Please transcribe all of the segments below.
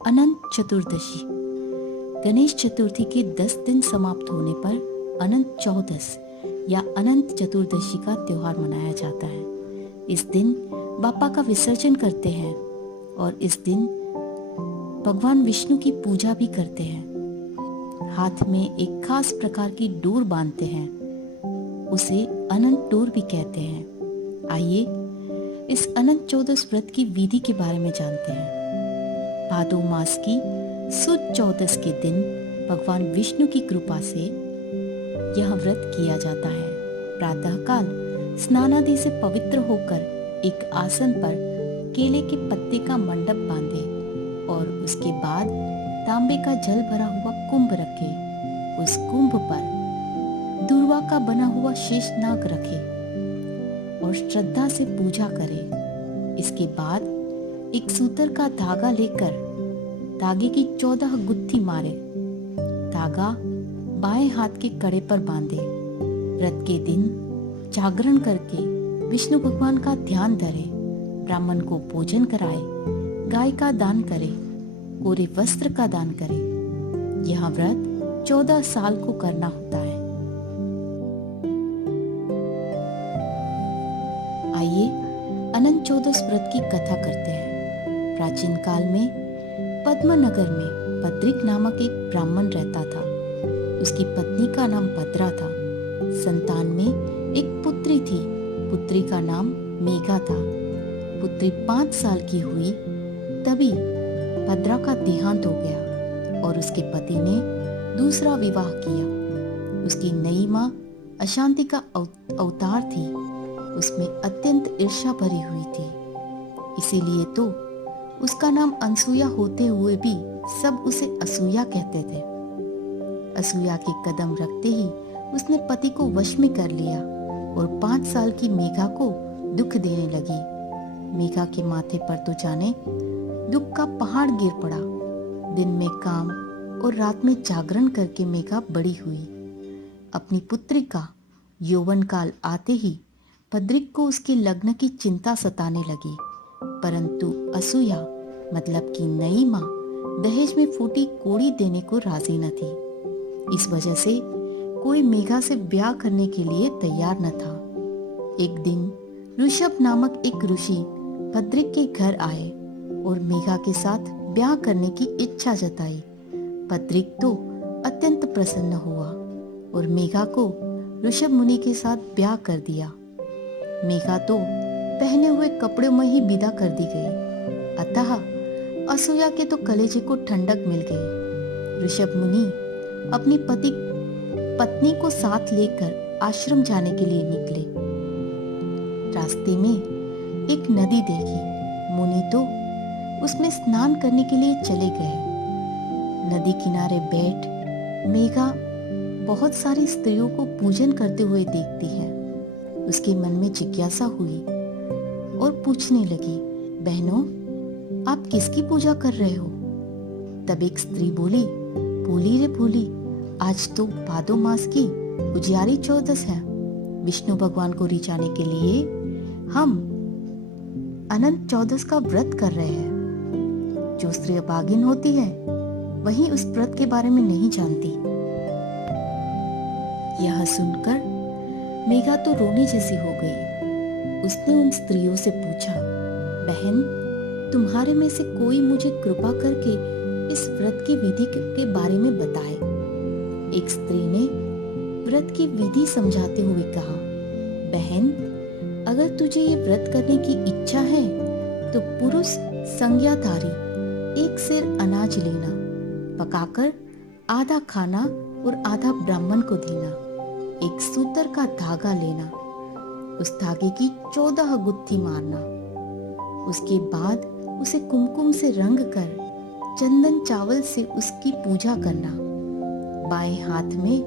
अनंत चतुर्दशी। गणेश चतुर्थी के 10 दिन समाप्त होने पर अनंत चौदस या अनंत चतुर्दशी का त्योहार मनाया जाता है। इस दिन बाप्पा का विसर्जन करते हैं और इस दिन भगवान विष्णु की पूजा भी करते हैं। हाथ में एक खास प्रकार की डोर बांधते हैं, उसे अनंत डोर भी कहते हैं। आइए इस अनंत चौदस व्रत की विधि के बारे में जानते हैं। भादो मास की सुद चौदस के दिन भगवान विष्णु की कृपा से यह व्रत किया जाता है। प्रातःकाल स्नानादि से पवित्र होकर एक आसन पर केले के पत्ते का मंडप बांधे और उसके बाद तांबे का जल भरा हुआ कुंभ रखे। उस कुंभ पर दुर्वा का बना हुआ शेषनाग रखे और श्रद्धा से पूजा करे। इसके बाद एक सूतर का धागा लेकर धागे की 14 गुत्थी मारे। धागा बाएं हाथ के कड़े पर बांधे। व्रत के दिन जागरण करके विष्णु भगवान का ध्यान धरे, ब्राह्मण को भोजन कराए, गाय का दान करे, कोरे वस्त्र का दान करे। यह व्रत 14 साल को करना होता है। आइए अनंत चौदस व्रत की कथा करते हैं। प्राचीन काल में पद्मनगर में पद्रिक नामक एक ब्राह्मण रहता था। उसकी पत्नी का नाम भद्रा था। संतान में एक पुत्री थी। पुत्री का नाम मेघा था। पुत्री 5 साल की हुई तभी भद्रा का देहांत हो गया और उसके पति ने दूसरा विवाह किया। उसकी नई माँ अशांति का अवतार थी। उसमें अत्यंत ईर्ष्या भरी हुई थी। इसीलिए तो उसका नाम अनसुया होते हुए भी सब उसे असूया कहते थे। असूया के कदम रखते ही उसने पति को वश में कर लिया और 5 साल की मेघा को दुख देने लगी। मेघा के माथे पर तो जाने दुख का पहाड़ गिर पड़ा। दिन में काम और रात में जागरण करके मेघा बड़ी हुई। अपनी पुत्री का यौवन काल आते ही पद्रिक को उसके लग्न की चिंता सताने लगी, परंतु असूया मतलब कि नई माँ दहेज में फूटी कोड़ी देने को राजी न थी। इस वजह से कोई मेघा से ब्याह करने के लिए तैयार न था। एक दिन ऋषभ नामक एक ऋषि पद्रिक के घर आए और मेघा के साथ ब्याह करने की इच्छा जताई। पद्रिक तो अत्यंत प्रसन्न हुआ और मेघा को ऋषभ मुनि के साथ ब्याह कर दिया। मेघा तो पहने हुए कपड़ों में ही विदा कर दी गई। अतः असूया के तो कलेजे को ठंडक मिल गई। ऋषभ मुनि अपनी पत्नी को साथ लेकर आश्रम जाने के लिए निकले। रास्ते में एक नदी देखी। मुनि तो उसमें स्नान करने के लिए चले गए। नदी किनारे बैठ मेघा बहुत सारी स्त्रियों को पूजन करते हुए देखती है। उसके मन में जिज्ञासा हुई और पूछने लगी, बहनों, आप किसकी पूजा कर रहे हो? तब एक स्त्री बोली, भोली रे भोली, आज तो भादो मास की उजियारी चौदस है। विष्णु भगवान को रिझाने के लिए हम अनंत चौदस का व्रत कर रहे हैं। जो स्त्री अभागिन होती है वही उस व्रत के बारे में नहीं जानती। यह सुनकर मेघा तो रोने जैसी हो गई। उसने उन स्त्रियों से पूछा, बहन, तुम्हारे में से कोई मुझे कृपा करके इस व्रत की विधि के बारे में बताए। एक स्त्री ने व्रत की विधि समझाते हुए कहा, बहन, अगर तुझे ये व्रत करने की इच्छा है तो पुरुष संज्ञाधारी 1 सेर अनाज लेना, पकाकर आधा खाना और आधा ब्राह्मण को देना। एक सूतर का धागा लेना, उस धागे की 14 गुत्थी मारना। उसके बाद उसे कुमकुम से रंग कर चंदन चावल से उसकी पूजा करना। बाएं हाथ में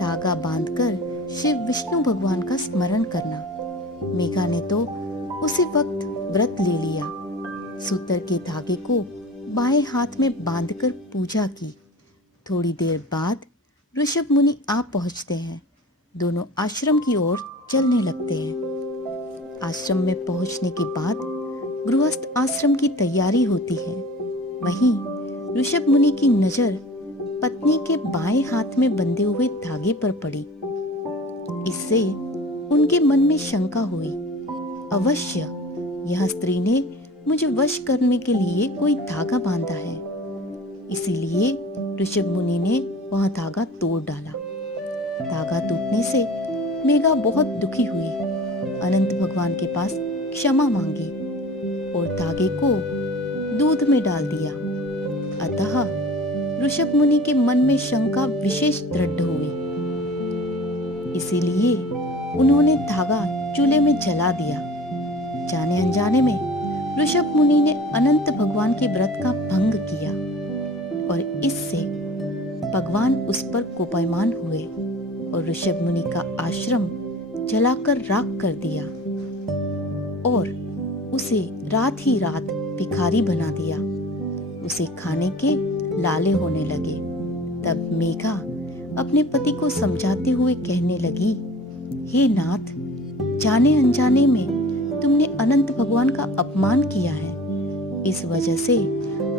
धागा बांधकर शिव विष्णु भगवान का स्मरण करना। मेघा ने तो उसी वक्त व्रत ले लिया। सूतर के धागे को बाएं हाथ में बांधकर पूजा की। थोड़ी देर बाद ऋषभ मुनि आ पहुंचते हैं। दोनों आश्रम की ओर चलने लगते हैं। आश्रम में पहुंचने के बाद गृहस्थ आश्रम की तैयारी होती है। वहीं ऋषभ मुनि की नजर पत्नी के बाएं हाथ में बंधे हुए धागे पर पड़ी। इससे उनके मन में शंका हुई, अवश्य यह स्त्री ने मुझे वश करने के लिए कोई धागा बांधा है। इसीलिए ऋषभ मुनि ने वह धागा तोड़ डाला। धागा टूटने से मेघा बहुत दुखी हुई, अनंत भगवान के पास क्षमा मांगी और धागे को दूध में डाल दिया। अतः ऋषभ मुनि के मन में शंका विशेष दृढ़ हुई। इसीलिए उन्होंने धागा चूल्हे में जला दिया। जाने अनजाने में ऋषभ मुनि ने अनंत भगवान के व्रत का भंग किया और इससे भगवान उस पर कोपायमान हुए और ऋषभ मुनि का आश्रम जलाकर राख कर दिया और उसे रात ही रात भिखारी बना दिया। उसे खाने के लाले होने लगे। तब मेघा अपने पति को समझाते हुए कहने लगी, हे नाथ, जाने अनजाने में तुमने अनंत भगवान का अपमान किया है। इस वजह से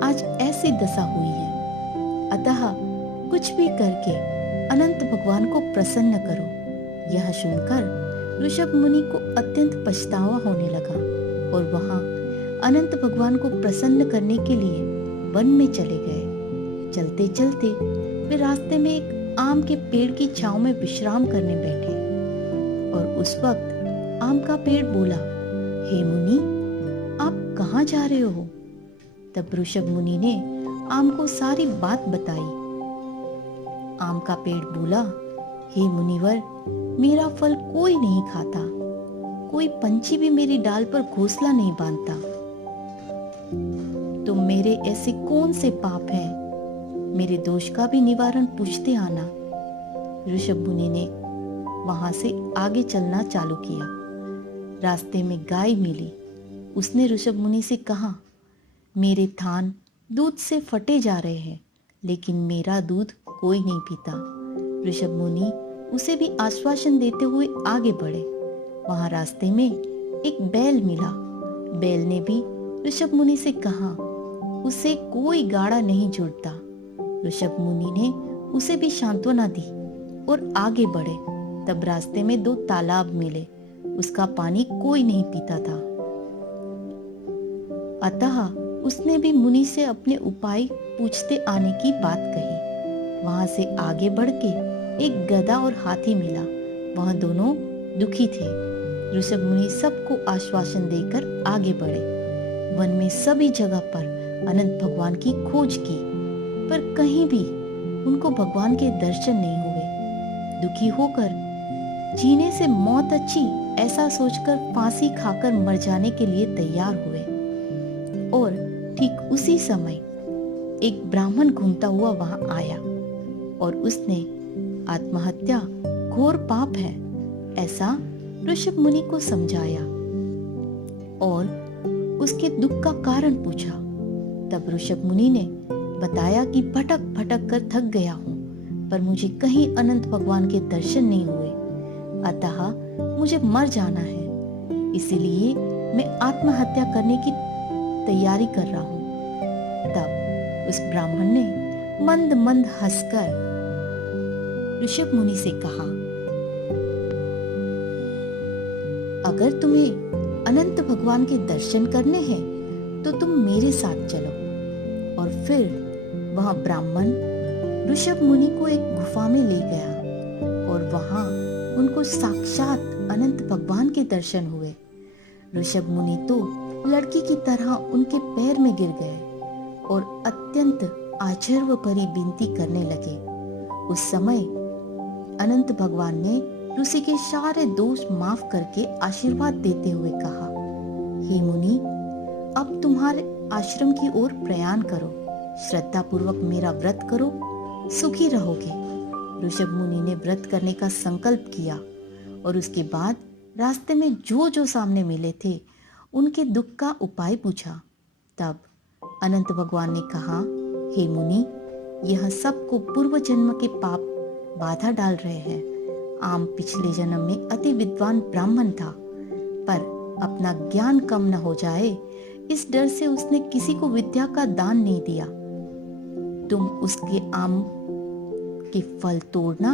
आज ऐसी दशा हुई है। अतः कुछ भी करके अनंत भगवान को प्रसन्न करो। यह सुनकर ऋषभ मुनि को अत्यंत पछतावा होने लगा और वहां अनंत भगवान को प्रसन्न करने के लिए वन में चले गए। चलते चलते वे रास्ते में एक आम के पेड़ की छांव में विश्राम करने बैठे और उस वक्त आम का पेड़ बोला, हे मुनि, आप कहाँ जा रहे हो? तब ऋषभ मुनि ने आम को सारी बात बताई। आम का पेड़ बोला, हे मुनिवर, मेरा फल कोई नहीं खाता, कोई पंछी भी मेरी डाल पर घोंसला नहीं बांधता। तुम मेरे ऐसे कौन से पाप हैं? मेरे दोष का भी निवारण पूछते आना। ऋषभ मुनि ने वहां से आगे चलना चालू किया। रास्ते में गाय मिली। उसने ऋषभ मुनि से कहा, मेरे थान दूध से फटे जा रहे हैं, लेकिन मेरा दूध कोई नहीं पीता। ऋषभ मुनि उसे भी आश्वासन देते हुए आगे बढ़े। वहां रास्ते में एक बैल मिला। बैल ने भी ऋषभ मुनि से कहा, उसे कोई गाड़ा नहीं जुड़ता। ऋषभ मुनि ने उसे भी सांत्वना दी और आगे बढ़े। तब रास्ते में 2 तालाब मिले। उसका पानी कोई नहीं पीता था। अतः उसने भी मुनि से अपने उपाय पूछते आने की बात कही। वहां से आगे बढ़ के एक गधा और हाथी मिला। वह दोनों दुखी थे। ऋषभ मुनि सबको आश्वासन देकर आगे बढ़े। वन में सभी जगह पर अनंत भगवान की खोज की, पर कहीं भी उनको भगवान के दर्शन नहीं हुए। दुखी होकर जीने से मौत अच्छी ऐसा सोचकर फांसी खाकर मर जाने के लिए तैयार हुए। और ठीक उसी समय एक ब्राह्मण घूमता हुआ वहां आया और उसने आत्महत्या घोर पाप है ऐसा ऋषभ मुनि को समझाया और उसके दुख का कारण पूछा। तब ऋषभ मुनि ने बताया कि भटक भटक कर थक गया हूं, पर मुझे कहीं अनंत भगवान के दर्शन नहीं हुए, अतः मुझे मर जाना है। इसीलिए मैं आत्महत्या करने की तैयारी कर रहा हूं। तब उस ब्राह्मण ने मंद मंद हंसकर ऋषभ मुनि से कहा, अगर तुम्हें अनंत भगवान के दर्शन करने हैं तो तुम मेरे साथ चलो। और फिर वह ब्राह्मण ऋषभ मुनि को एक गुफा में ले गया और वहां उनको साक्षात अनंत भगवान के दर्शन हुए। ऋषभ मुनि तो लड़की की तरह उनके पैर में गिर गए और अत्यंत आश्चर्य भरी विनती करने लगे। उस समय अनंत भगवान ने ऋषि के सारे दोष माफ करके आशीर्वाद देते हुए कहा, हे मुनि, अब तुम्हारे आश्रम की ओर प्रयाण करो, श्रद्धा पूर्वक मेरा व्रत करो, सुखी रहोगे। ऋषभ मुनि ने व्रत करने का संकल्प किया और उसके बाद रास्ते में जो जो सामने मिले थे उनके दुख का उपाय पूछा। तब अनंत भगवान ने कहा, हे मुनि, यह सबको पूर्व जन्म के पाप बाधा डाल रहे हैं। आम पिछले जन्म में अति विद्वान ब्राह्मण था, पर अपना ज्ञान कम न हो जाए इस डर से उसने किसी को विद्या का दान नहीं दिया। तुम उसके आम के फल तोड़ना,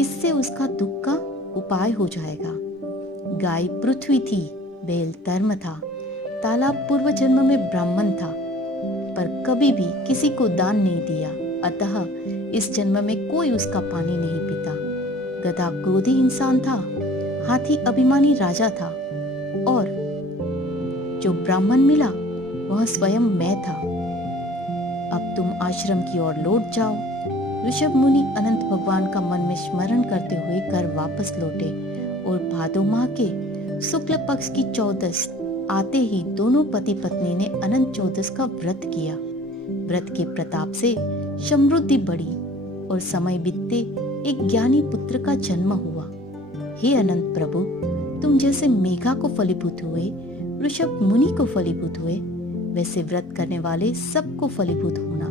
इससे उसका दुख का उपाय हो जाएगा। गाय पृथ्वी थी, बैल धर्म था, तालाब पूर्व जन्म में ब्राह्मण था, पर कभी भी किसी को दान नहीं दिया, अतः इस जन्म में कोई उसका पानी नहीं पीता। गधा क्रोधी इंसान था, हाथी अभिमानी राजा था, और जो ब्राह्मण मिला वह स्वयं मैं था। अब तुम आश्रम की ओर लौट जाओ। ऋषभ मुनि अनंत भगवान का मन में स्मरण करते हुए घर वापस लौटे और भादो माह के शुक्ल पक्ष की चौदस आते ही दोनों पति पत्नी ने अनंत चौदस का व्रत किया। व्रत के प्रताप से समृद्धि बढ़ी और समय बीतते एक ज्ञानी पुत्र का जन्म हुआ। हे अनंत प्रभु, तुम जैसे मेघा को फलीभूत हुए, ऋषभ मुनि को फलीभूत हुए, वैसे व्रत करने वाले सबको फलीभूत होना।